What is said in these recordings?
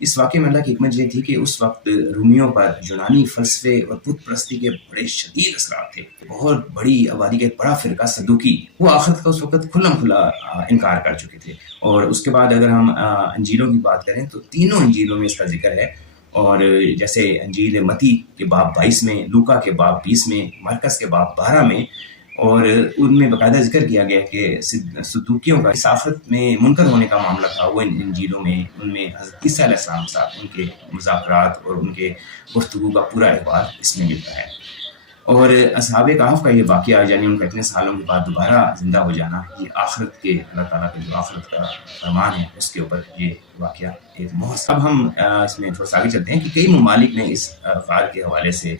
اس واقعے میں اللہ کی حکمت یہ تھی کہ اس وقت رومیوں پر یونانی فلسفے اور بت پرستی کے بڑے شدید اثرات تھے. بہت بڑی آبادی کا ایک بڑا فرقہ صدوقی وہ آخرت کا اس وقت کھلم کھلا انکار کر چکے تھے. اور اس کے بعد اگر ہم انجیلوں کی بات کریں تو تینوں انجیلوں میں اس کا ذکر ہے. اور جیسے انجیل متی کے باب 22 میں، لوکا کے باب 20 میں، مرکز کے باب 12 میں، اور ان میں باقاعدہ ذکر کیا گیا کہ صدوقیوں کا اس آخرت میں منکر ہونے کا معاملہ تھا. وہ ان انجیلوں میں ان میں حضرت عیسیٰ علیہ السلام صاحب ان کے مذاکرات اور ان کے گفتگو کا پورا احوال اس میں ملتا ہے. اور اصحاب کہف کا یہ واقعہ، یعنی ان کا اتنے سالوں کے بعد دوبارہ زندہ ہو جانا، یہ آخرت کے اللہ تعالیٰ کے جو آخرت کا فرمان ہے اس کے اوپر یہ واقعہ ایک مہر. اب ہم اس میں تھوڑا سا آگے چلتے ہیں کہ کئی ممالک نے اس غار کے حوالے سے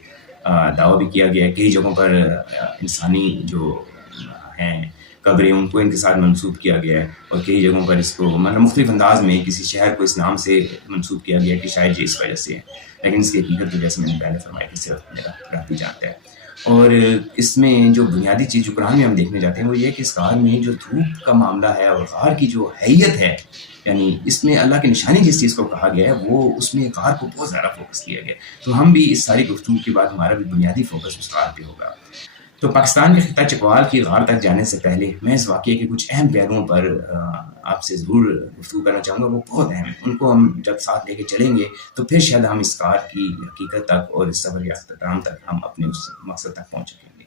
دعویٰ بھی کیا گیا ہے. کئی جگہوں پر انسانی جو ہیں قبریں ان کو ان کے ساتھ منسوب کیا گیا ہے، اور کئی جگہوں پر اس کو مطلب مختلف انداز میں کسی شہر کو اس نام سے منسوب کیا گیا کہ شاید یہ اس وجہ سے ہے. لیکن اس کی حقیقت تو جیسے میں نے پہلے فرمایا کہ صرف میرا رب ہی جانتا ہے. اور اس میں جو بنیادی چیز جو قرآن میں ہم دیکھنے جاتے ہیں وہ یہ ہے کہ اس غار میں جو دھوپ کا معاملہ ہے اور غار کی جو حیت ہے، یعنی اس میں اللہ کی نشانی جس چیز کو کہا گیا ہے وہ اس میں غار کو بہت زیادہ فوکس کیا گیا. تو ہم بھی اس ساری گفتگو کے بعد ہمارا بھی بنیادی فوکس اس غار پہ ہوگا. تو پاکستان کے خطہ چکوال کی غار تک جانے سے پہلے میں اس واقعے کے کچھ اہم پہلوؤں پر آپ سے ضرور گفتگو کرنا چاہوں گا. وہ بہت اہم ہیں، ان کو ہم جب ساتھ لے کے چلیں گے تو پھر شاید ہم اس غار کی حقیقت تک اور اس سفر کے اختتام تک ہم اپنے اس مقصد تک پہنچ سکیں گے.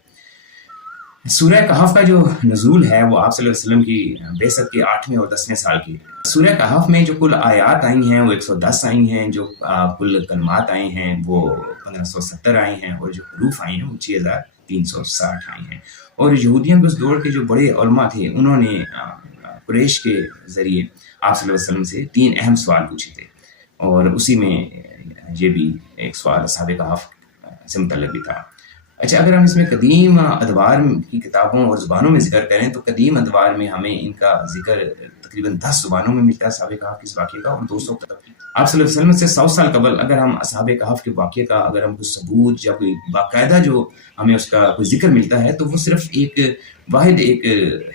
سورہ کہف کا جو نزول ہے وہ آپ صلی اللہ علیہ وسلم کی بعثت کے 8ویں اور 10ویں سال کی. سورہ کہف میں جو کل آیات آئی ہیں وہ 110 آئی ہیں، جو کل کلمات آئے ہیں وہ 1570 آئے ہیں، اور جو حروف آئے ہیں وہ 6360 آئے ہیں. اور یہودیوں کے اس دور کے جو بڑے علماء تھے انہوں نے قریش کے ذریعے آپ صلی اللہ علیہ وسلم سے 3 اہم سوال پوچھے تھے، اور اسی میں یہ بھی ایک سوال اصحاب کہف سے متعلق بھی تھا. اچھا، اگر ہم اس میں قدیم ادوار کی کتابوں اور زبانوں میں ذکر کریں تو قدیم ادوار میں ہمیں ان کا ذکر تقریباً 10 زبانوں میں ملتا ہے اصحاب کہف کے اس واقعے کا، اور 200 آپ صلی اللہ علیہ وسلم سے 100 سال قبل اگر ہم اصحاب کہف کے واقعے کا اگر ہم کوئی ثبوت یا کوئی باقاعدہ جو ہمیں اس کا کوئی ذکر ملتا ہے تو وہ صرف ایک واحد ایک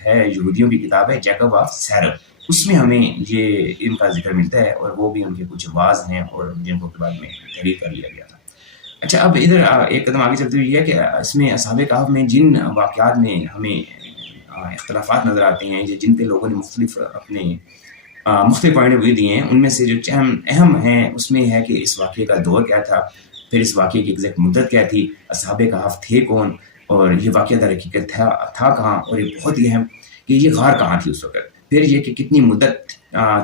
ہے یہودیوں کی کتاب ہے جیکب آف سیرب. اس میں ہمیں یہ ان کا ذکر ملتا ہے، اور وہ بھی ان کے کچھ واز ہیں اور جن کو کے بعد میں تحریر کر لیا گیا تھا. اچھا، اب ادھر ایک قدم آگے چلتے ہوئے یہ ہے کہ اس میں اصحاب کہف میں جن واقعات میں ہمیں اختلافات نظر آتے ہیں، جن پہ لوگوں نے مختلف اپنے مختلف پوائنٹ آف ویو دیے ہیں، ان میں سے جو اہم ہیں اس میں ہے کہ اس واقعے کا دور کیا تھا، پھر اس واقعے کی ایگزیکٹ مدت کیا تھی، اصحاب کہف تھے کون، اور یہ واقعہ در حقیقت تھا کہاں، اور یہ بہت ہی اہم کہ یہ غار کہاں تھی اس وقت، پھر یہ کہ کتنی مدت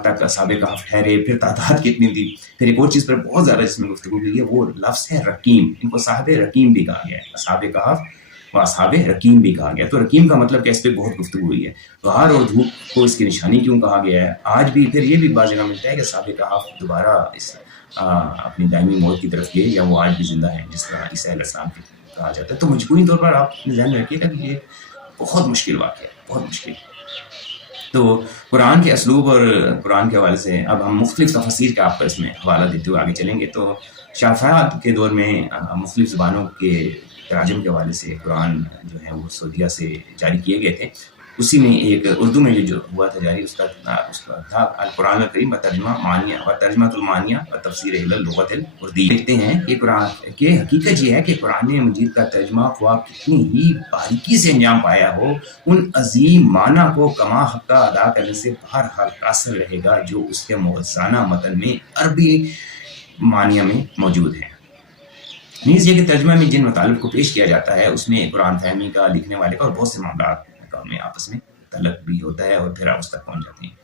تک اصحاب کہف ٹھہرے، پھر تعداد کتنی تھی. پھر ایک اور چیز پر بہت زیادہ جس میں گفتگو کی ہے وہ لفظ ہے رقیم. ان کو صاحب رقیم بھی کہا گیا ہے، اصحاب کہف و اصحاب رقیم بھی کہا گیا. تو رقیم کا مطلب کہ اس پہ بہت گفتگو ہوئی ہے. غار اور دھوپ کو اس کی نشانی کیوں کہا گیا ہے آج بھی. پھر یہ بھی بعض جگہ ملتا ہے کہ اصحاب کہف دوبارہ اس اپنی دائمی موت کی طرف گئے، یا وہ آج بھی زندہ ہیں جس طرح عیسیٰ علیہ السلام کہا جاتا ہے. تو مجموعی طور پر آپ ذہن میں رکھیے گا کہ یہ بہت مشکل واقعہ ہے، بہت مشکل. تو قرآن کے اسلوب اور قرآن کے حوالے سے اب ہم مختلف تفاسیر کا آپ کو اس میں حوالہ دیتے ہوئے آگے چلیں گے. تو شافعات کے دور میں مختلف زبانوں کے تراجم کے حوالے سے قرآن جو ہے وہ سعودیہ سے جاری کیے گئے تھے. اسی میں ایک اردو میں جو ہوا تھا جاری، اس کا تھا القرآن الکریم و ترجمہ معنیہ و ترجمۃ المعنیہ و تفسیر اللغۃ الاردی. دیکھتے ہیں کہ قرآن کے حقیقت یہ ہے کہ قرآن مجید کا ترجمہ خواہ کتنی ہی باریکی سے انجام پایا ہو، ان عظیم معنی کو کما حقہ ادا کرنے سے بہرحال قاصر رہے گا جو اس کے موزانہ متن میں عربی معنیہ میں موجود ہے. نیز یہ کہ ترجمہ میں جن مطالب کو پیش کیا جاتا ہے اس میں قرآن فہمی کا، لکھنے والے کا، اور بہت سے معاملات میں آپس میں تعلق بھی ہوتا ہے، اور پھر آپ اس تک پہنچ جاتے ہیں.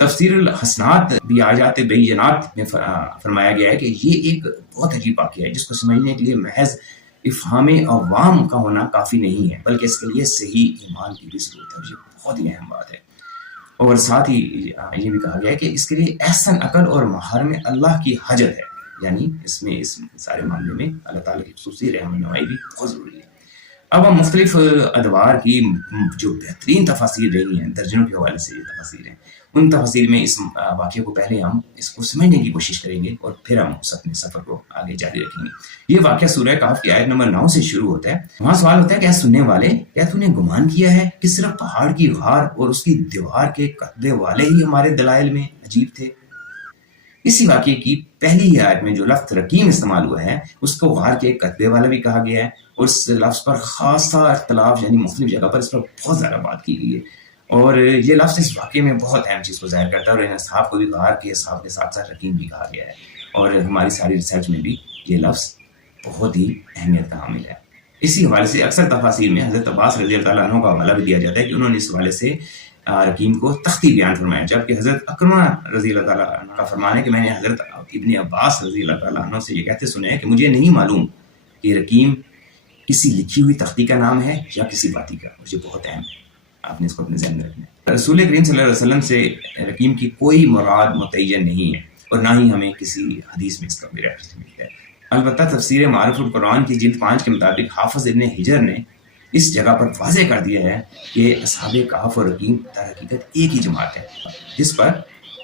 تفسیر الحسنات بھی آیات بینات میں فرمایا گیا ہے کہ یہ ایک بہت عجیب واقعہ ہے جس کو سمجھنے کے لیے محض افہام عوام کا ہونا کافی نہیں ہے، بلکہ اس کے لیے صحیح ایمان کی بھی ضرورت ہے. یہ بہت ہی اہم بات ہے. اور ساتھ ہی یہ بھی کہا گیا ہے کہ اس کے لیے احسن عقل اور مہار میں اللہ کی حاجت ہے، یعنی اس میں اس سارے معاملے میں اللہ تعالیٰ کی خصوصی رحمنمائی بھی بہت ضروری ہے. اب ہم مختلف ادوار کی جو بہترین تفاسیر رہی ہیں، درجنوں کے حوالے سے یہ تفاسیر ہیں، ان تفاسیر میں اس واقعے کو پہلے ہم اس کو سمجھنے کی کوشش کریں گے، اور پھر ہم اس اپنے سفر کو آگے جاری رکھیں گے. یہ واقعہ سورہ کہف کی آیت نمبر 9 سے شروع ہوتا ہے. وہاں سوال ہوتا ہے کہ سننے والے، کیا تو نے گمان کیا ہے کہ صرف پہاڑ کی غار اور اس کی دیوار کے قطبے والے ہی ہمارے دلائل میں عجیب تھے؟ اسی واقعے کی پہلی ہی آیت میں جو لفظ رقیم استعمال ہوا ہے اس کو غار کے کتبے والا بھی کہا گیا ہے، اور اس لفظ پر خاصا اختلاف یعنی مختلف جگہ پر اس پر بہت زیادہ بات کی گئی ہے، اور یہ لفظ اس واقعے میں بہت اہم چیز کو ظاہر کرتا ہے، اور ان اصحاب کو بھی غار کے اصحاب کے ساتھ ساتھ رقیم بھی کہا گیا ہے، اور ہماری ساری ریسرچ میں بھی یہ لفظ بہت ہی اہمیت کا حامل ہے۔ اسی حوالے سے اکثر تفاسیر میں حضرت عباس رضی اللہ عنہ کا حوالہ بھی دیا جاتا ہے کہ انہوں نے اس حوالے سے رقیم کو تختی بیان فرمایا، جبکہ حضرت اکرمہ رضی اللہ تعالیٰ عنہ کا فرمان ہے کہ میں نے حضرت ابن عباس رضی اللہ تعالیٰ عنہ سے یہ کہتے سنے ہیں کہ مجھے نہیں معلوم کہ رقیم کسی لکھی ہوئی تختی کا نام ہے یا کسی باتی کا، مجھے بہت اہم ہے، آپ نے اس کو اپنے ذہن میں رکھنا ہے۔ رسول کریم صلی اللہ علیہ وسلم سے رقیم کی کوئی مراد متعین نہیں ہے، اور نہ ہی ہمیں کسی حدیث میں اس کا ریفرنس ملتا ہے۔ البتہ تفسیر معارف القرآن کی جلد 5 کے مطابق حافظ ابن حجر نے اس جگہ پر واضح کر دیا ہے کہ اصحاب کہف اور رقیم در حقیقت ایک ہی جماعت ہے، جس پر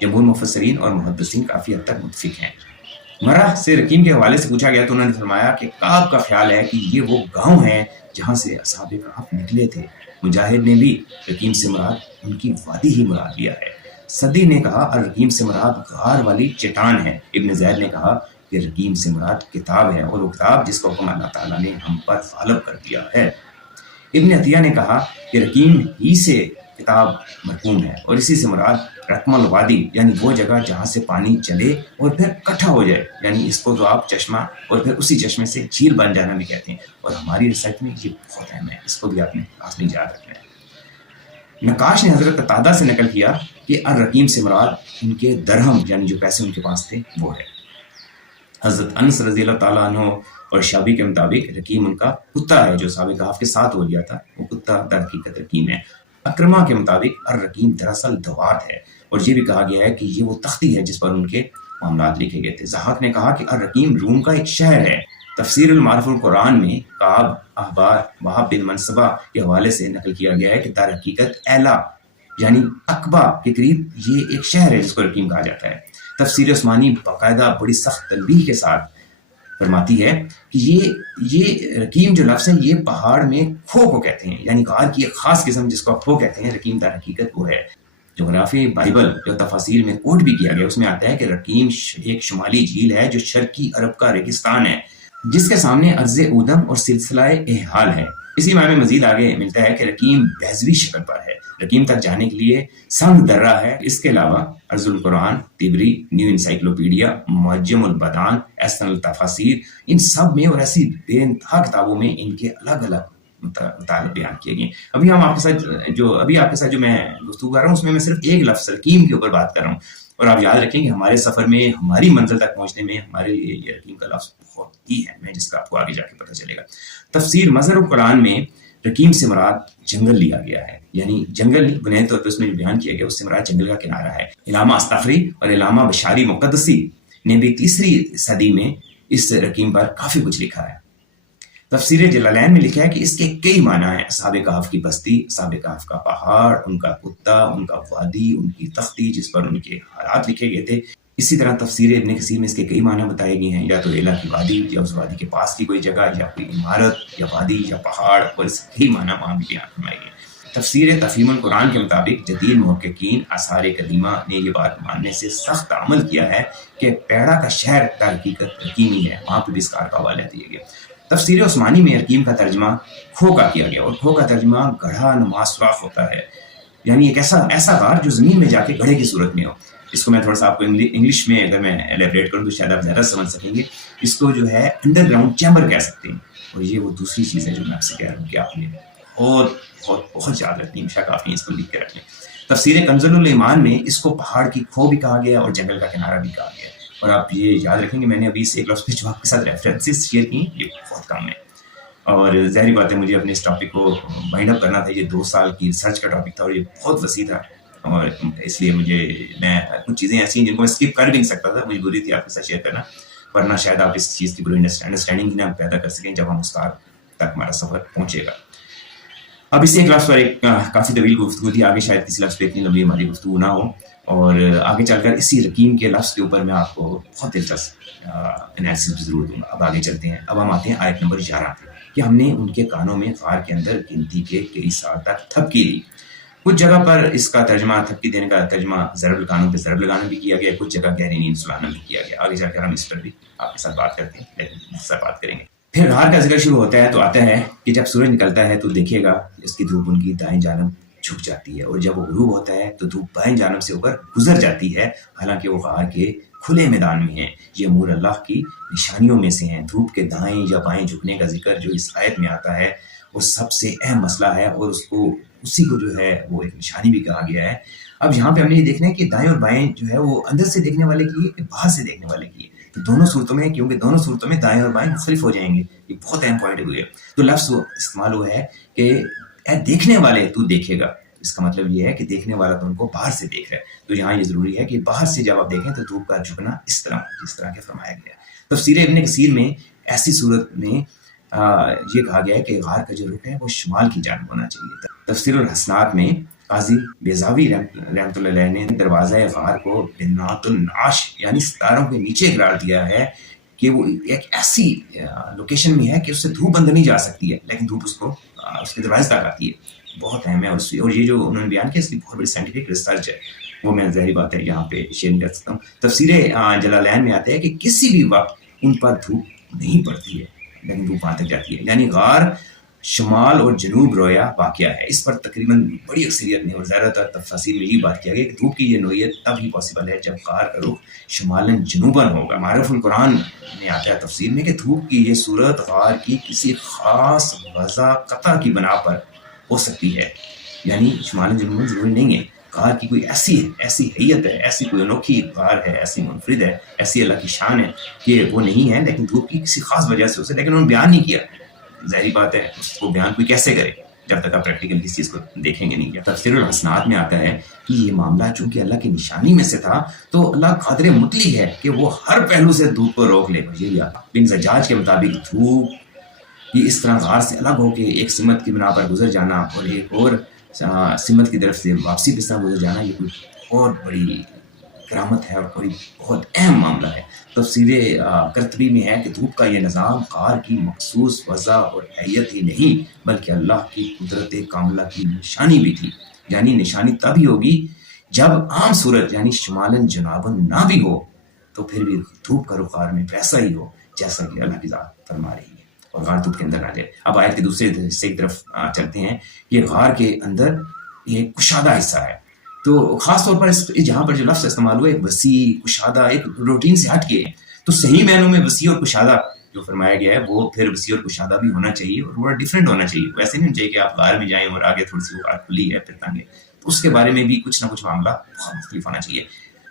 جمہور مفسرین اور محدثین کافی حد تک متفق ہیں۔ مرہ سے رقیم کے حوالے سے پوچھا گیا تو انہوں نے فرمایا کہ کعب کا خیال ہے کہ یہ وہ گاؤں ہے جہاں سے اصحاب کہف نکلے تھے۔ مجاہد نے بھی رقیم سے مراد ان کی وادی ہی مراد لیا ہے۔ صدی نے کہا الرقیم سے مراد غار والی چٹان ہے۔ ابن زید نے کہا کہ رقیم سے مراد کتاب ہے، اور وہ کتاب جس کا حکم اللہ تعالیٰ نے ہم پر غالب کر دیا ہے۔ ابن عطیہ نے کہا کہ رقیم ہی سے کتاب مرقوم ہے، اور اسی سے مراد رقم الوادی یعنی وہ جگہ جہاں سے پانی چلے اور پھر اکٹھا ہو جائے، یعنی اس کو تو آپ چشمہ اور پھر اسی چشمے سے جھیل بن جانا بھی کہتے ہیں، اور ہماری ریسرچ میں یہ بہت اہم ہے، اس کو بھی آپ نے لازمی یاد رکھنا ہے۔ نقاش نے حضرت قتادہ سے نقل کیا کہ الرقیم سے مراد ان کے درہم یعنی جو پیسے ان کے پاس تھے وہ ہے۔ حضرت انس رضی اللہ تعالیٰ عنہ اور شابی کے مطابق رقیم ان کا کتا ہے جو اصحاب کہف کے ساتھ ہو گیا تھا، وہ کتا در حقیقت رقیم ہے۔ اکرمہ کے مطابق الرقیم دراصل دوات ہے، اور یہ بھی کہا گیا ہے کہ یہ وہ تختی ہے جس پر ان کے معاملات لکھے گئے تھے۔ ضحاک نے کہا کہ الرقیم روم کا ایک شہر ہے۔ تفسیر المعارف القرآن میں کعب احبار وہاب بن منصبہ کے حوالے سے نقل کیا گیا ہے کہ در حقیقت ایلا یعنی عقبہ کے قریب یہ ایک شہر ہے جس کو رقیم کہا جاتا ہے۔ تفسیر عثمانی باقاعدہ بڑی سخت تنبیہ کے ساتھ فرماتی ہے کہ یہ رقیم جو لفظ ہے یہ پہاڑ میں کھو کو کہتے ہیں، یعنی غار کی ایک خاص قسم جس کو آپ کھو کہتے ہیں، رقیم در حقیقت وہ ہے۔ جغرافی بائبل جو تفاسیر میں کوٹ بھی کیا گیا اس میں آتا ہے کہ رقیم ایک شمالی جھیل ہے جو شرقی عرب کا ریگستان ہے، جس کے سامنے ارض اودم اور سلسلہ احال ہے۔ اسی معنی میں مزید آگے ملتا ہے کہ رقیم بیضوی شکل پر ہے۔ رقیم تک جانے کے لیے سنگ درہ ہے۔ اس کے علاوہ ارض القرآن، طبری، نیو انسائکلوپیڈیا، معجم البدان، احسن التفاسیر، ان سب میں اور ایسی بے انتہا کتابوں میں ان کے الگ الگ مطالب بیان کیے گئے۔ ابھی آپ کے ساتھ جو میں گفتگو کر رہا ہوں اس میں میں صرف ایک لفظ رقیم کے اوپر بات کر رہا ہوں، اور آپ یاد رکھیں کہ ہمارے سفر میں ہماری منزل تک پہنچنے میں ہمارے لیے یہ رقیم کا لفظ بہت ہی اہم ہے، جس کا آپ کو آگے جا کے پتہ چلے گا۔ تفسیر مظہر القرآن میں رقیم سے مراد جنگل لیا گیا ہے، یعنی جنگل بنیادی طور پر اس میں جو بیان کیا گیا اس سے مراد جنگل کا کنارہ ہے۔ علامہ استغفری اور علامہ بشاری مقدسی نے بھی 3 صدی میں اس رقیم پر کافی کچھ لکھا ہے۔ تفسیر جلالین میں لکھا ہے کہ اس کے کئی معنی ہیں: اصحاب کہف کی بستی، اصحاب کہف کا پہاڑ، ان کا کتا، ان کا وادی، ان کی تختی جس پر ان کے حالات لکھے گئے تھے۔ اسی طرح تفسیر ابن کثیر میں اس کے کئی معنی بتائے گئے ہیں، یا تو ایلا کی وادی یا اس وادی کے پاس کی کوئی جگہ، یا کوئی عمارت یا وادی یا پہاڑ، اور اس کے کئی معنی وہاں بھی بیان فرمائے گئے۔ تفسیر تفہیم القرآن کے مطابق جدید محققین آثار قدیمہ نے یہ بات ماننے سے سخت عمل کیا ہے کہ پیڑا کا شہر در حقیقت رقیمی ہے، وہاں پہ بھی اس کار کا حوالہ دیا گیا۔ تفسیر عثمانی میں رقیم کا ترجمہ کھو کا کیا گیا، اور کھو کا ترجمہ گڑھا نما سوراخ ہوتا ہے، یعنی ایک ایسا غار جو زمین میں جا کے گڑھے کی صورت میں ہو۔ اس کو میں تھوڑا سا آپ کو انگلش میں اگر میں ایلیبریٹ کروں تو شاید آپ زیادہ سمجھ سکیں گے۔ اس کو جو ہے انڈر گراؤنڈ چیمبر کہہ سکتے ہیں، اور یہ وہ دوسری چیز ہے جو میں آپ سے کہہ رہا ہوں کہ آپ نے بہت یاد رکھنی ہے، شاید آپ نے اس کو لکھ کے رکھ لیں۔ تفسیر کنز الایمان میں اس کو پہاڑ کی کھو بھی کہا گیا اور جنگل کا کنارہ بھی کہا گیا، اور آپ یہ یاد رکھیں گے میں نے ابھی سے ایک لفظ پہ جو آپ کے ساتھ ریفرنسز شیئر کی یہ بہت کم ہے، اور ظاہری بات ہے مجھے اپنے اس ٹاپک کو وائنڈ اپ کرنا تھا۔ یہ 2 سال کی ریسرچ کا ٹاپک تھا اور یہ بہت وسیع تھا، اور اس لیے میں کچھ چیزیں ایسی ہیں جن کو میں اسکپ کر بھی نہیں سکتا تھا، مجبوری تھی آپ کے ساتھ شیئر کرنا، ورنہ شاید آپ اس چیز کی پوری انڈرسٹینڈنگ نہ پیدا کر سکیں جب ہم اس تک ہمارا سفر پہنچے گا۔ اب اس ایک لفظ پر ایک کافی طویل گفتگو تھی، آگے شاید کسی لفظ پہ اتنی لمبی ہماری گفتگو نہ ہو، اور آگے چل کر اسی رقیم کے لفظ کے اوپر میں آپ کو بہت دلچسپ انالیسس ضرور دوں گا۔ اب آگے چلتے ہیں، اب ہم آتے ہیں آیت نمبر 11 پہ کہ ہم نے ان کے کانوں میں غار کے اندر گنتی کے کئی سال تک تھپکی دی۔ کچھ جگہ پر اس کا ترجمہ تھپکی دینے کا ترجمہ ضرب لگانا پہ ضرب لگانا بھی کیا گیا، کچھ جگہ گہری نیند سلانا بھی کیا گیا. آگے جا کر ہم اس پر بھی آپ کے ساتھ بات کرتے ہیں، لیکن اس پر بات کریں گے. پھر غار کا ذکر شروع ہوتا ہے تو آتا ہے کہ جب سورج نکلتا ہے تو دیکھے گا اس کی دھوپ ان کی دائیں جانب جھک جاتی ہے، اور جب وہ غروب ہوتا ہے تو دھوپ بائیں جانب سے اوپر گزر جاتی ہے، حالانکہ وہ غار کے کھلے میدان میں ہیں. یہ امور اللہ کی نشانیوں میں سے ہیں. دھوپ کے دائیں یا بائیں جھکنے کا ذکر جو اس آیت میں آتا ہے وہ سب سے اہم مسئلہ ہے، اور اسی کو جو ہے وہ ایک نشانی بھی کہا گیا ہے. اب یہاں پہ ہم نے یہ دیکھنا ہے کہ دائیں اور بائیں جو ہے وہ اندر سے دیکھنے والے کی ہے کہ باہر سے دیکھنے والے کی ہے. تو دونوں صورتوں میں، کیونکہ دونوں صورتوں میں دائیں اور بائیں مختلف ہو جائیں گے، یہ بہت اہم پوائنٹ ہوئے. تو لفظ استعمال ہوا ہے کہ اے دیکھنے والے تو دیکھے گا. اس کا مطلب یہ ہے کہ دیکھنے والا تو ان کو باہر سے دیکھ رہا ہے. تو یہاں یہ ضروری ہے کہ باہر سے جب آپ دیکھیں تو دھوپ کا جھکنا اس طرح کے فرمایا گیا. تفسیر ابن کثیر میں ایسی صورت میں یہ کہا گیا ہے کہ غار کا جو رخ ہے وہ شمال کی جانب ہونا چاہیے. تفسیر الحسنات میں قاضی بیضاوی رحمۃ اللہ علیہ نے دروازہ غار کو بنات النعاش یعنی ستاروں کے نیچے قرار دیا ہے کہ وہ ایک ایسی لوکیشن میں ہے کہ اس سے دھوپ اندر نہیں جا سکتی ہے، لیکن دھوپ اس کے دروازے تک آتی ہے. بہت اہم ہے. اور یہ جو انہوں نے بیان کیا اس کی بہت بڑی سائنٹیفک ریسرچ ہے، وہ میں ظاہری بات ہے یہاں پہ شیئر کر سکتا ہوں. تفسیر جلالین میں آتا ہے کہ کسی بھی وقت ان پر دھوپ نہیں پڑتی ہے لیکن دھوپ وہاں تک جاتی ہے. یعنی غار شمال اور جنوب رویا واقعہ ہے. اس پر تقریباً بڑی اکثریت نے اور زیادہ تر تفسیر میں یہی بات کیا گیا کہ دھوپ کی یہ نوعیت تب ہی پاسبل ہے جب غار کا رخ شمالاً جنوباً ہوگا. معرف القرآن میں آتا ہے تفسیر میں کہ دھوپ کی یہ صورت غار کی کسی خاص وضع قطع کی بنا پر ہو سکتی ہے، یعنی شمالاً جنوباً ضروری نہیں ہے. غار کی کوئی ایسی حیت ہے، ایسی کوئی انوکھی غار ہے، ایسی منفرد ہے، ایسی اللہ کی شان ہے کہ وہ نہیں ہے، لیکن دھوپ کی کسی خاص وجہ سے اسے، لیکن انہوں نے بیان نہیں کیا. ظاہری بات ہے اس کو بیان کوئی کیسے کرے جب تک آپ پریکٹیکل اس چیز کو دیکھیں گے نہیں. تفسیر الحسنات میں آتا ہے کہ یہ معاملہ چونکہ اللہ کی نشانی میں سے تھا تو اللہ قادر مطلق ہے کہ وہ ہر پہلو سے دھوپ کو روک لے. بن زجاج کے مطابق دھوپ یہ اس طرح غار سے الگ ہو کے ایک سمت کی بنا پر گزر جانا اور ایک اور سمت کی طرف سے واپسی پہ گزر جانا، یہ کوئی بہت بڑی کرامت ہے اور کوئی بہت اہم معاملہ ہے. تفسیر قرطبی میں ہے کہ دھوپ کا یہ نظام غار کی مخصوص وضع اور حیت ہی نہیں بلکہ اللہ کی قدرت کاملہ کی نشانی بھی تھی. یعنی نشانی تب ہی ہوگی جب عام صورت یعنی شمالاً جنوباً نہ بھی ہو تو پھر بھی دھوپ کا رخ غار میں ویسا ہی ہو جیسا کہ اللہ کی ذات فرما رہی ہے، اور غار دھوپ کے اندر نہ جائے. اب آیت کے دوسرے حصے کی طرف چلتے ہیں. یہ غار کے اندر ایک کشادہ حصہ ہے. تو خاص طور پر جہاں پر جو لفظ استعمال ہوا ایک وسیع کشادہ، ایک روٹین سے ہٹ کے، تو صحیح معنوں میں وسیع اور کشادہ جو فرمایا گیا ہے وہ پھر وسیع اور کشادہ بھی ہونا چاہیے اور تھوڑا ڈفرینٹ ہونا چاہیے. ویسے نہیں ہونا چاہیے کہ آپ غار میں جائیں اور آگے تھوڑی سی غار کھلی ہے پھر تنگ ہے، تو اس کے بارے میں بھی کچھ نہ کچھ معاملہ بہت مختلف ہونا چاہیے.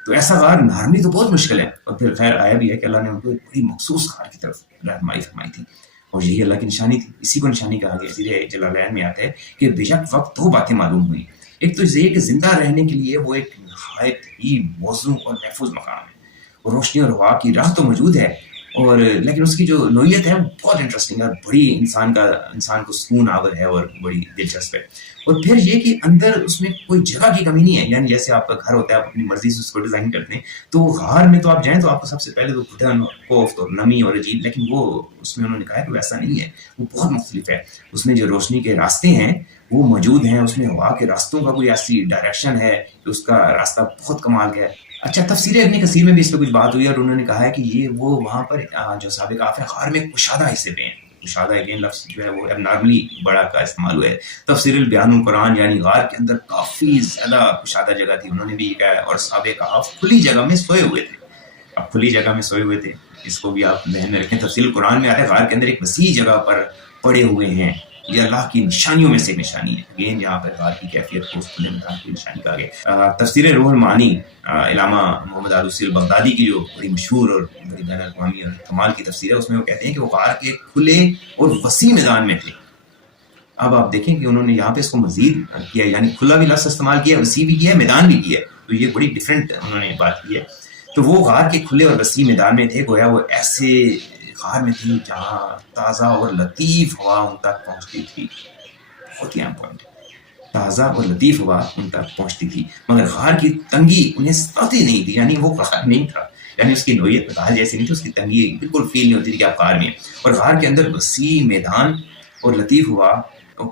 تو ایسا غار نارملی تو بہت مشکل ہے، اور پھر خیر آیا بھی ہے کہ اللہ نے ان کو ایک بڑی مخصوص غار کی طرف رہنمائی فرمائی تھی، اور یہی اللہ کی نشانی تھی. اسی کو نشانی کہا گیا. اسی جلالین میں آتا ہے کہ بے شک وقت دو باتیں معلوم ہوئی. ایک تو یہ کہ زندہ رہنے کے لیے وہ ایک نہایت ہی موزوں اور محفوظ مقام ہے، اور روشنی اور ہوا کی راہ تو موجود ہے، اور لیکن اس کی جو نوعیت ہے وہ بہت انٹرسٹنگ ہے اور بڑی انسان کو سکون آور ہے اور بڑی دلچسپ ہے. اور پھر یہ کہ اندر اس میں کوئی جگہ کی کمی نہیں ہے. یعنی جیسے آپ کا گھر ہوتا ہے آپ اپنی مرضی سے اس کو ڈیزائن کرتے ہیں، تو غار میں تو آپ جائیں تو آپ کو سب سے پہلے تو گھٹن کوفت اور نمی اور عجیب، لیکن وہ اس میں انہوں نے کہا کہ ویسا نہیں ہے، وہ بہت مختلف ہے. اس میں جو روشنی کے راستے ہیں وہ موجود ہیں، اس میں ہوا کے راستوں کا کوئی ایسی ڈائریکشن ہے کہ اس کا راستہ بہت کمال کا ہے. اچھا، تفسیر ابن کثیر میں بھی اس پہ کچھ بات ہوئی اور انہوں نے کہا ہے کہ یہ وہ وہاں پر جو سابق آف ہے غار میں کشادہ حصے پہ ہیں. کشادہ اگین لفظ جو ہے وہ اب نارملی بڑا کا استعمال ہوا ہے. تفسیر البیان القرآن یعنی غار کے اندر کافی زیادہ کشادہ جگہ تھی، انہوں نے بھی یہ کہا ہے. اور سابق آف کھلی جگہ میں سوئے ہوئے تھے. اب کھلی جگہ میں سوئے ہوئے تھے اس کو بھی آپ ذہن میں رکھیں. تفسیر القرآن میں آتا ہے غار کے اندر ایک وسیع جگہ پر پڑے ہوئے ہیں. یہ اللہ کی نشانیوں میں سے نشانی ہے. اگین یہاں پر غار کی کیفیت کو کھلے میدان کی نشانی کہا گیا. تفسیر روح المعانی علامہ محمد آلوسی البغدادی کی جو بڑی مشہور اور بڑی بین الاقوامی اور کمال کی تفسیر ہے، اس میں وہ کہتے ہیں کہ وہ غار کے کھلے اور وسیع میدان میں تھے. اب آپ دیکھیں کہ انہوں نے یہاں پہ اس کو مزید کیا، یعنی کھلا بھی لفظ استعمال کیا، وسیع بھی کیا، میدان بھی کیا. تو یہ بڑی ڈفرینٹ انہوں نے بات کی ہے. تو وہ غار کے کھلے اور وسیع میدان میں تھے، گویا وہ ایسے غار میں تھی جہاں تازہ اور لطیف ہوا ان تک پہنچتی تھی. بہت ہی اہم پوائنٹ، تازہ اور لطیف ہوا ان تک پہنچتی تھی، مگر غار کی تنگی انہیں ستی نہیں تھی. یعنی وہ غار نہیں تھا، یعنی اس کی نوعیت غار جیسی نہیں تھی، اس کی تنگی بالکل فیل نہیں ہوتی تھی کہ آپ غار میں ہیں. اور غار کے اندر وسیع میدان اور لطیف ہوا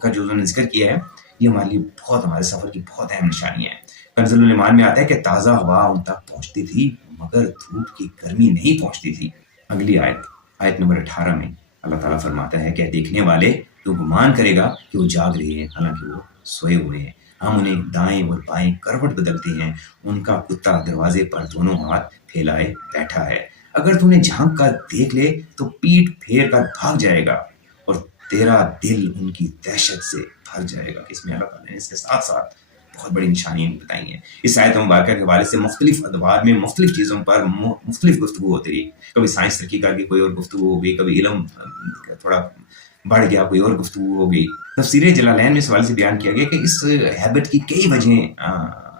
کا جو انہوں نے ذکر کیا ہے یہ ہمارے لیے بہت ہمارے سفر کی بہت اہم نشانی ہے۔ کنز الایمان میں آتا ہے کہ تازہ ہوا ان تک پہنچتی تھی مگر دھوپ کی گرمی نہیں پہنچتی تھی۔ اگلی آیت نمبر 18 میں اللہ تعالیٰ فرماتا ہے کہ دیکھنے والے تو گمان کرے گا کہ وہ جاگ رہے ہیں حالانکہ وہ سوئے ہوئے ہیں، ہم انہیں دائیں اور بائیں کروٹ بدلتے ہیں، ان کا کتا دروازے پر دونوں ہاتھ پھیلائے بیٹھا ہے، اگر تو انہیں جھانک کر دیکھ لے تو پیٹ پھیر کر بھاگ جائے گا اور تیرا دل ان کی دہشت سے بھر جائے گا۔ اس میں اللہ تعالیٰ نے اس کے ساتھ ساتھ بہت بڑی نشانیاں بتائی ہیں۔ اس آیت مبارکہ کے حوالے سے مختلف ادوار میں مختلف چیزوں پر مختلف گفتگو ہوتی رہی، کبھی سائنس ترقی کر کے کوئی اور گفتگو ہو گئی، کبھی علم تھوڑا بڑھ گیا، کوئی اور گفتگو ہو گئی۔ تفسیر جلالین میں اس حوالے سے بیان کیا گیا کہ اس ہیبٹ کی کئی وجہیں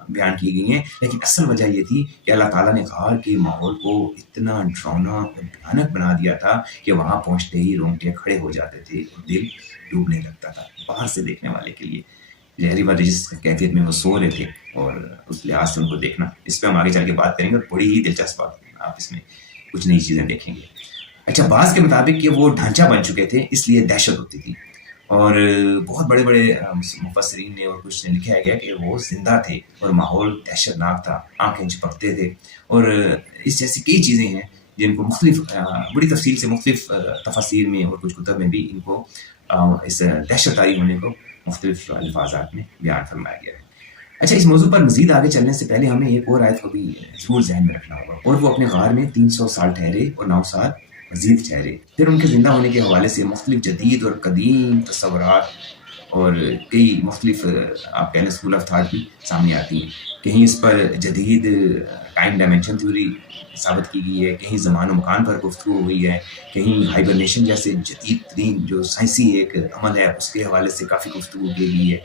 بیان کی گئی ہیں، لیکن اصل وجہ یہ تھی کہ اللہ تعالیٰ نے غار کے ماحول کو اتنا ڈراؤنا اور بھیانک بنا دیا تھا کہ وہاں پہنچتے ہی رونگٹے کھڑے ہو جاتے تھے اور دل ڈوبنے لگتا تھا باہر سے دیکھنے والے کے لیے۔ ظاہری بات جس کیفیت میں وہ سو رہے تھے اور اس لحاظ سے ان کو دیکھنا، اس پہ ہم آگے چل کے بات کریں گے اور بڑی ہی دلچسپ بات ہے، آپ اس میں کچھ نئی چیزیں دیکھیں گے۔ اچھا، بعض کے مطابق کہ وہ ڈھانچہ بن چکے تھے اس لیے دہشت ہوتی تھی، اور بہت بڑے بڑے مفسرین نے اور کچھ نے لکھا گیا کہ وہ زندہ تھے اور ماحول دہشت ناک تھا، آنکھیں چپکتے تھے، اور اس جیسی کئی چیزیں ہیں جن کو مختلف بڑی تفصیل سے مختلف تفاسیر میں اور کچھ کتب میں بھی ان کو اس دہشت طاری ہونے کو مختلف الفاظات میں بیان فرمایا گیا ہے۔ اچھا، اس موضوع پر مزید آگے چلنے سے پہلے ہمیں ایک اور آیت کو بھی ضرور ذہن میں رکھنا ہوگا، اور وہ اپنے غار میں 300 سال ٹھہرے اور 9 سال مزید ٹھہرے۔ پھر ان کے زندہ ہونے کے حوالے سے مختلف جدید اور قدیم تصورات اور کئی مختلف آپ کہنے اسکول آف تھاٹ بھی سامنے آتی ہیں۔ کہیں اس پر جدید ٹائم ڈائمینشن تھیوری ثابت کی گئی ہے، کہیں زمان و مکان پر گفتگو ہوئی ہے، کہیں ہائبرنیشن جیسے جدید ترین جو سائنسی ایک عمل ہے اس کے حوالے سے کافی گفتگو کی گئی ہے،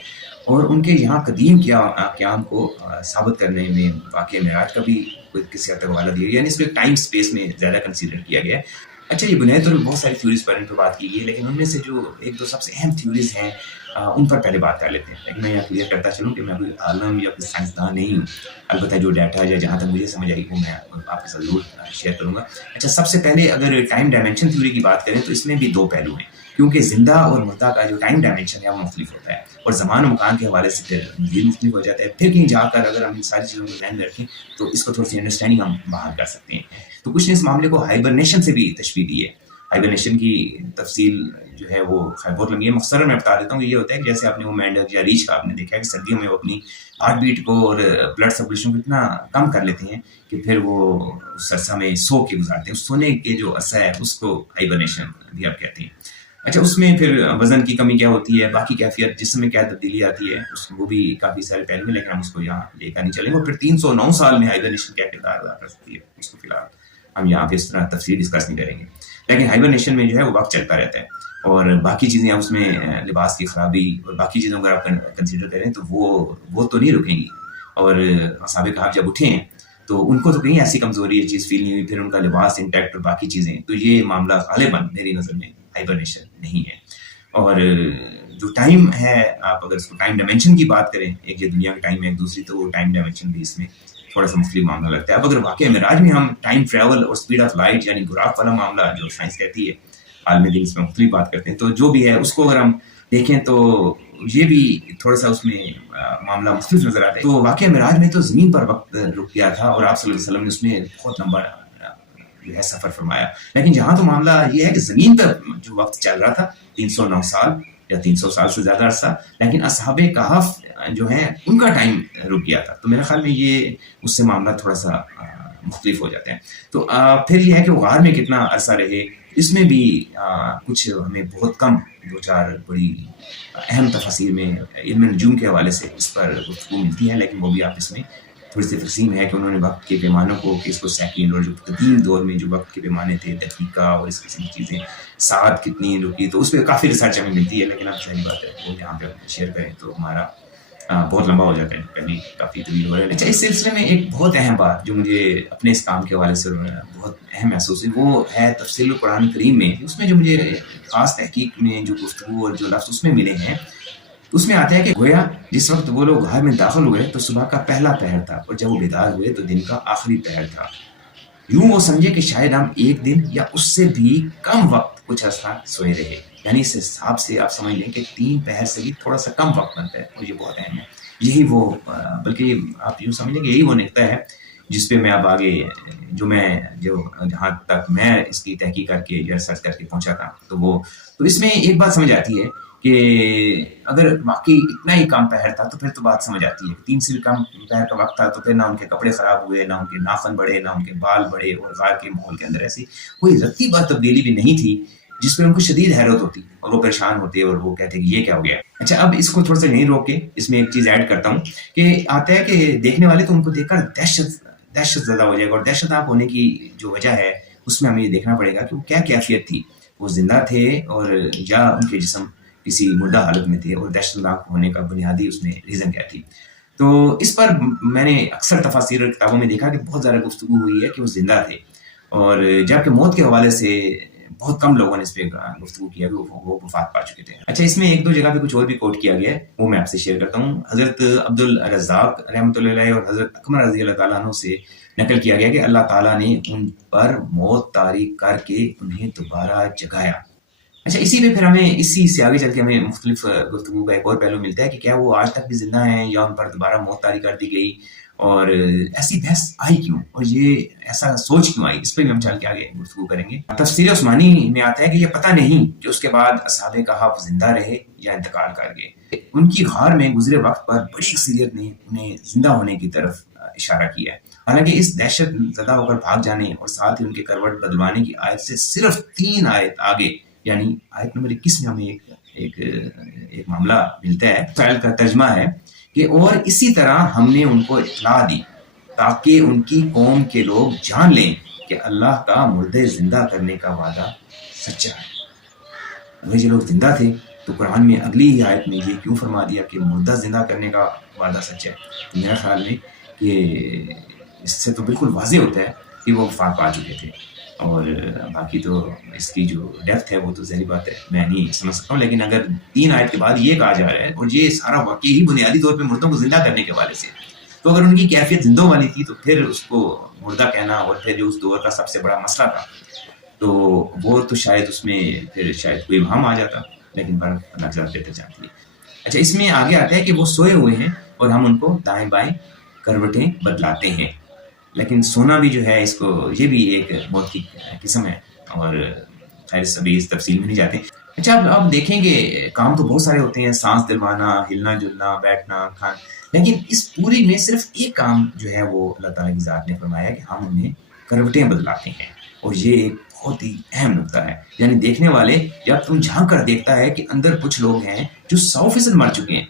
اور ان کے یہاں قدیم قیام کو ثابت کرنے میں واقعہ معراج کا بھی کسی حد تک حوالہ دیا گیا، یعنی اس کو ایک ٹائم اسپیس میں زیادہ کنسیڈر کیا گیا ہے۔ اچھا، یہ بنیادی طور پر بہت ساری تھیوریز پر ان پر بات کی گئی ہے، لیکن ان میں سے جو ایک دو سب سے اہم تھیوریز ہیں ان پر پہلے بات کر لیتے ہیں۔ لیکن میں یہ کلیئر کرتا چلوں کہ میں کوئی عالم یا کوئی سائنسدان نہیں ہوں، البتہ جو ڈیٹا یا جہاں تک مجھے سمجھ آئی وہ میں آپ کے ساتھ ضرور شیئر کروں گا۔ اچھا، سب سے پہلے اگر ٹائم ڈائمینشن تھیوری کی بات کریں تو اس میں بھی دو پہلو ہیں، کیونکہ زندہ اور مردہ کا جو ٹائم ڈائمینشن ہے وہ مختلف ہوتا ہے، اور زمان و مکان کے حوالے سے پھر مزید مختلف ہو جاتا ہے۔ پھر کہیں جا کر اگر ہم ان ساری چیزوں کو ذہن میں رکھیں تو اس کو تھوڑی سی انڈرسٹینڈنگ ہم باہر کر سکتے ہیں۔ تو کچھ نے اس معاملے کو ہائبرنیشن سے بھی تشبیہ دی ہے۔ ہائبرنیشن کی تفصیل جو ہے وہ بہت لمبی ہے، مختصراً میں بتا دیتا ہوں۔ یہ ہوتا ہے کہ جیسے آپ نے وہ مینڈک یا ریچھ کا آپ نے دیکھا ہے کہ سردیوں میں وہ اپنی ہارٹ بیٹ کو اور بلڈ سرکولیشن کو اتنا کم کر لیتے ہیں کہ پھر وہ اس عرصہ میں سو کے گزارتے ہیں۔ سونے کے جو عرصہ ہے اس کو ہائبرنیشن بھی آپ کہتے ہیں۔ اچھا، اس میں پھر وزن کی کمی کیا ہوتی ہے، باقی کیفیت جسم میں کیا تبدیلی آتی ہے، اس وہ بھی کافی سارے پہلو ہیں، لیکن ہم اس کو یہاں لے کر نہیں چلیں گے۔ اور پھر 309 سال میں ہائبرنیشن کیا کردار ادا کر سکتی ہے اس کو فی الحال ہم یہاں پہ اس طرح تفصیل ڈسکس نہیں کریں گے۔ لیکن ہائبرنیشن میں جو ہے وہ وقت چلتا رہتا ہے، اور باقی چیزیں اس میں لباس کی خرابی اور باقی چیزوں کو آپ کنسیڈر کریں تو وہ تو نہیں رکیں گی، اور اصحاب کہف جب اٹھے ہیں تو ان کو تو کہیں ایسی کمزوری یہ چیز فیل نہیں ہوئی، پھر ان کا لباس انٹیکٹ اور باقی چیزیں، تو یہ معاملہ غالباً میری نظر میں ہائبرنیشن نہیں ہے۔ اور جو ٹائم ہے، آپ اگر اس کو ٹائم ڈائمینشن کی بات کریں، ایک یہ دنیا کا ٹائم ہے، دوسری تو وہ ٹائم ڈائمینشن بھی اس میں تھوڑا سا مختلف معاملہ لگتا ہے۔ اب اگر واقعہ معراج میں ہم ٹائم ٹریول اور اسپیڈ آف لائٹ یعنی براق والا معاملہ جو سائنس کہتی ہے، عالم دین اس میں مختلف بات کرتے ہیں، تو جو بھی ہے اس کو اگر ہم دیکھیں تو یہ بھی تھوڑا سا اس میں معاملہ مختلف نظر آتا ہے۔ تو واقعہ معراج میں تو زمین پر وقت رک گیا تھا، اور آپ صلی اللہ علیہ وسلم نے اس میں بہت لمبا جو ہے سفر فرمایا، لیکن جہاں تو معاملہ یہ ہے کہ زمین پر جو وقت چل رہا تھا 309 سال یا 300 سال سے زیادہ عرصہ، لیکن اصحاب کہف جو ہیں ان کا ٹائم رک گیا تھا، تو میرے خیال میں یہ اس سے معاملہ تھوڑا سا مختلف ہو جاتے ہیں۔ تو پھر یہ ہے کہ وہ غار میں کتنا عرصہ رہے، اس میں بھی کچھ ہمیں بہت کم دو چار بڑی اہم تفاسیر میں علم نجوم کے حوالے سے اس پر گفتگو ملتی ہے، لیکن وہ بھی آپ اس میں تھوڑی سی تقسیم ہے کہ انہوں نے وقت کے پیمانوں کو کہ اس کو سیکنڈ، اور جو قدیم دور میں جو وقت کے پیمانے تھے دقیقہ اور اس قسم کی چیزیں، ساعت کتنی رکی، تو اس پہ کافی ریسرچ ہمیں ملتی ہے، لیکن آپ صحیح بات ہے وہ یہاں پہ شیئر کریں تو ہمارا بہت لمبا ہو جاتا ہے، پہلی کافی طویل ہو رہا ہے۔ اچھا، اس سلسلے میں ایک بہت اہم بات جو مجھے اپنے اس کام کے حوالے سے بہت اہم محسوس ہوئی وہ ہے تفسیر قرآن کریم میں، اس میں جو مجھے خاص تحقیق میں جو گفتگو اور جو لفظ اس میں ملے ہیں، اس میں آتا ہے کہ گویا جس وقت وہ لوگ گھر میں داخل ہوئے تو صبح کا پہلا پہر تھا، اور جب وہ بیدار ہوئے تو دن کا آخری پہر تھا۔ یوں وہ سمجھے کہ شاید ہم ایک دن یا اس سے بھی کم وقت کچھ عرصہ سوئے رہے، یعنی اس حساب سے آپ سمجھ لیں کہ 3 پہر سے بھی تھوڑا سا کم وقت بنتا ہے، اور یہ بہت اہم ہے. یہی وہ بلکہ آپ یوں سمجھ لیں کہ یہی وہ نقطہ ہے جس پہ میں اب آگے جو جہاں تک میں اس کی تحقیق کر کے ریسرچ کر کے پہنچا تھا، تو اس میں ایک بات سمجھ آتی ہے کہ اگر واقعی اتنا ہی کم پہر تھا تو پھر تو بات سمجھ آتی ہے. 3 سے بھی کم پہر کا وقت تھا تو پھر نہ ان کے کپڑے خراب ہوئے، نہ ان کے ناخن بڑھے، نہ ان کے بال بڑھے، اور غار کے ماحول کے اندر ایسی کوئی رتی بات تبدیلی بھی نہیں تھی جس پہ ان کو شدید حیرت ہوتی اور وہ پریشان ہوتے اور وہ کہتے کہ یہ کیا ہو گیا. اچھا، اب اس کو تھوڑا سا نہیں روک کے اس میں ایک چیز ایڈ کرتا ہوں کہ آتا ہے کہ دیکھنے والے تو ان کو دیکھ کر دہشت زدہ ہو جائے گا، اور دہشت ناک ہونے کی جو وجہ ہے اس میں ہمیں یہ دیکھنا پڑے گا کہ وہ کیا کیفیت تھی. وہ زندہ تھے اور یا ان کے جسم کسی مردہ حالت میں تھے، اور دہشت ناک ہونے کا بنیادی اس میں ریزن کیا تھی. تو اس پر میں نے اکثر تفاسیر اور کتابوں میں دیکھا کہ بہت زیادہ گفتگو ہوئی ہے کہ وہ زندہ تھے، اور جبکہ موت کے حوالے سے بہت کم لوگوں نے اس پہ گفتگو کیا کہ وہ وفات پا چکے تھے. اچھا، اس میں 1-2 جگہ پہ کچھ اور بھی کوٹ کیا گیا ہے، وہ میں آپ سے شیئر کرتا ہوں. حضرت عبد الرزاق رحمۃ اللہ علیہ اور حضرت اکمر رضی اللہ تعالیٰ عنہ سے نقل کیا گیا کہ اللہ تعالیٰ نے ان پر موت طاری کر کے انہیں دوبارہ جگایا. اچھا، اسی پہ پھر ہمیں اسی سے آگے چل کے ہمیں مختلف گفتگو کا ایک اور پہلو ملتا ہے کہ کیا وہ آج تک بھی زندہ ہیں یا ان پر دوبارہ موت طاری کر دی گئی، اور ایسی بحث آئی کیوں، اور یہ ایسا سوچ کیوں آئی. اس پہ بھی ہم چل کے آگے گفتگو کریں گے. تفسیر عثمانی میں آتا ہے کہ یہ پتہ نہیں کہ اس کے بعد اصحاب کہف زندہ رہے یا انتقال کر گئے. ان کی غار میں گزرے وقت پر بڑی اکثریت نے انہیں زندہ ہونے کی طرف اشارہ کیا ہے. حالانکہ اس دہشت زدہ ہو کر بھاگ جانے اور ساتھ ہی ان کے کروٹ بدلوانے کی آیت سے صرف 3 آیت آگے، یعنی آیت نمبر 21 میں ہمیں ایک معاملہ ملتا ہے. فعل کا ترجمہ ہے کہ اور اسی طرح ہم نے ان کو اطلاع دی تاکہ ان کی قوم کے لوگ جان لیں کہ اللہ کا مردے زندہ کرنے کا وعدہ سچا ہے. اگر یہ لوگ زندہ تھے تو قرآن میں اگلی ہی آیت میں یہ کیوں فرما دیا کہ مردہ زندہ کرنے کا وعدہ سچا ہے؟ تو میرا خیال میں کہ اس سے تو بالکل واضح ہوتا ہے کہ وہ وفات پا چکے تھے. اور باقی تو اس کی جو ڈیپتھ ہے وہ تو ظاہری بات ہے میں نہیں سمجھ سکتا ہوں، لیکن اگر 3 آیت کے بعد یہ کہا جا رہا ہے اور یہ سارا واقعی ہی بنیادی طور پہ مردوں کو زندہ کرنے کے حوالے سے، تو اگر ان کی کیفیت زندوں والی تھی تو پھر اس کو مردہ کہنا، اور پھر جو اس دور کا سب سے بڑا مسئلہ تھا تو وہ تو شاید اس میں پھر شاید کوئی ابہام آ جاتا، لیکن برف نظر بہتر جاتی ہے. اچھا، اس میں آگے آتا ہے کہ وہ سوئے ہوئے ہیں اور ہم ان کو دائیں بائیں کروٹیں بدلاتے ہیں. لیکن سونا بھی جو ہے اس کو یہ بھی ایک موت کی قسم ہے، اور خیر سبھی اس تفصیل میں نہیں جاتے. اچھا، اب دیکھیں گے کام تو بہت سارے ہوتے ہیں، سانس دلوانا، ہلنا جلنا، بیٹھنا، کھانا، لیکن اس پوری میں صرف ایک کام جو ہے وہ اللہ تعالیٰ کی ذات نے فرمایا کہ ہم انہیں کروٹیں بدلاتے ہیں. اور یہ ایک بہت ہی اہم نقطہ ہے. یعنی دیکھنے والے جب تم جھانک کر دیکھتا ہے کہ اندر کچھ لوگ ہیں جو 100% مر چکے ہیں،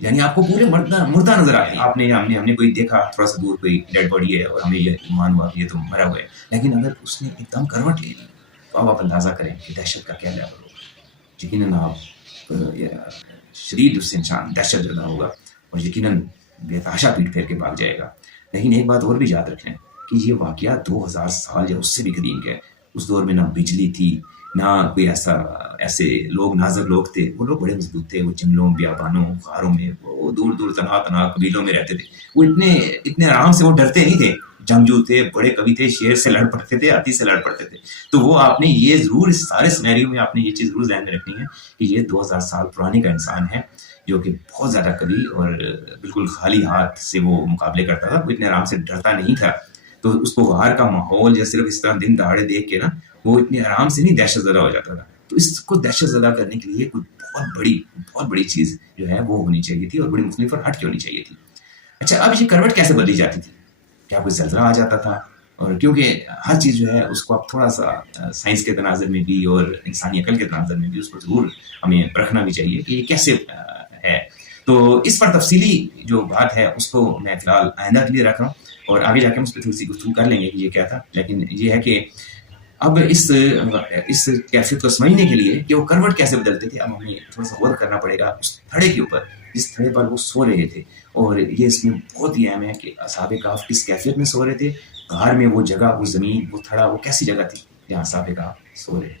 یعنی آپ کو پورے مردہ نظر آتے ہیں. ہم نے کوئی دیکھا تھوڑا سا دور کوئی ڈیڈ باڈی ہے اور ہمیں یہ گمان ہوا کہ یہ تو مرا ہوا ہے، لیکن اگر اس نے ایک دم کروٹ لے لی تو آپ اندازہ کریں کہ دہشت کا کیا لیول ہوگا. یقیناً آپ شدید اس سے انسان دہشت زدہ ہوگا اور یقیناً بے تحاشا پیٹ پھیر کے بھاگ جائے گا. لیکن ایک بات اور بھی یاد رکھیں کہ یہ واقعہ 2000 سال یا اس سے بھی قدیم کا ہے. اس دور میں نہ بجلی تھی، نہ کوئی ایسے لوگ ناظر لوگ تھے. وہ لوگ بڑے مضبوط تھے، وہ جنگلوں، بیابانوں، غاروں میں، وہ دور دور تنہا قبیلوں میں رہتے تھے. وہ اتنے آرام سے وہ ڈرتے نہیں تھے. جنگجو تھے، بڑے کبھی تھے، شیر سے لڑ پڑتے تھے، ہاتھی سے لڑ پڑتے تھے. تو وہ آپ نے یہ ضرور اس سارے سینیریو میں آپ نے یہ چیز ضرور ذہن میں رکھنی ہے کہ یہ 2000 سال پرانے کا انسان ہے جو کہ بہت زیادہ قوی اور بالکل خالی ہاتھ سے وہ مقابلے کرتا تھا. وہ اتنے آرام سے ڈرتا نہیں تھا. تو اس کو غار کا ماحول یا صرف اس طرح دن دہاڑے دیکھ کے نا وہ اتنے آرام سے نہیں دہشت زدہ ہو جاتا تھا. تو اس کو دہشت زدہ کرنے کے لیے کوئی بہت بڑی چیز جو ہے وہ ہونی چاہیے تھی، اور بڑی مختلف اور ہٹ کی ہونی چاہیے تھی. اچھا، اب یہ کروٹ کیسے بدلی جاتی تھی؟ کیا کوئی زلزلہ آ جاتا تھا؟ اور کیونکہ ہر چیز جو ہے اس کو اب تھوڑا سا سائنس کے تناظر میں بھی اور انسانی عقل کے تناظر میں بھی اس کو ضرور ہمیں پرکھنا بھی چاہیے کہ یہ کیسے ہے. تو اس پر تفصیلی جو بات ہے اس کو میں فی الحال آئندہ کے لیے رکھ رہا ہوں، اور آگے جا کے ہم اس پہ تھوڑی سی گفتگو کر لیں گے کہ یہ کیا تھا. لیکن یہ ہے کہ اب اس کیفیت کو سمجھنے کے لیے کہ وہ کروٹ کیسے بدلتے تھے، اب ہمیں تھوڑا سا غور کرنا پڑے گا اس تھڑے کے اوپر جس تھڑے پر وہ سو رہے تھے. اور یہ اس میں بہت ہی اہم ہے کہ اصحاب کہف کس کیفیت میں سو رہے تھے. غار میں وہ جگہ، وہ زمین، وہ تھڑا، وہ کیسی جگہ تھی جہاں اصحاب کہف سو رہے.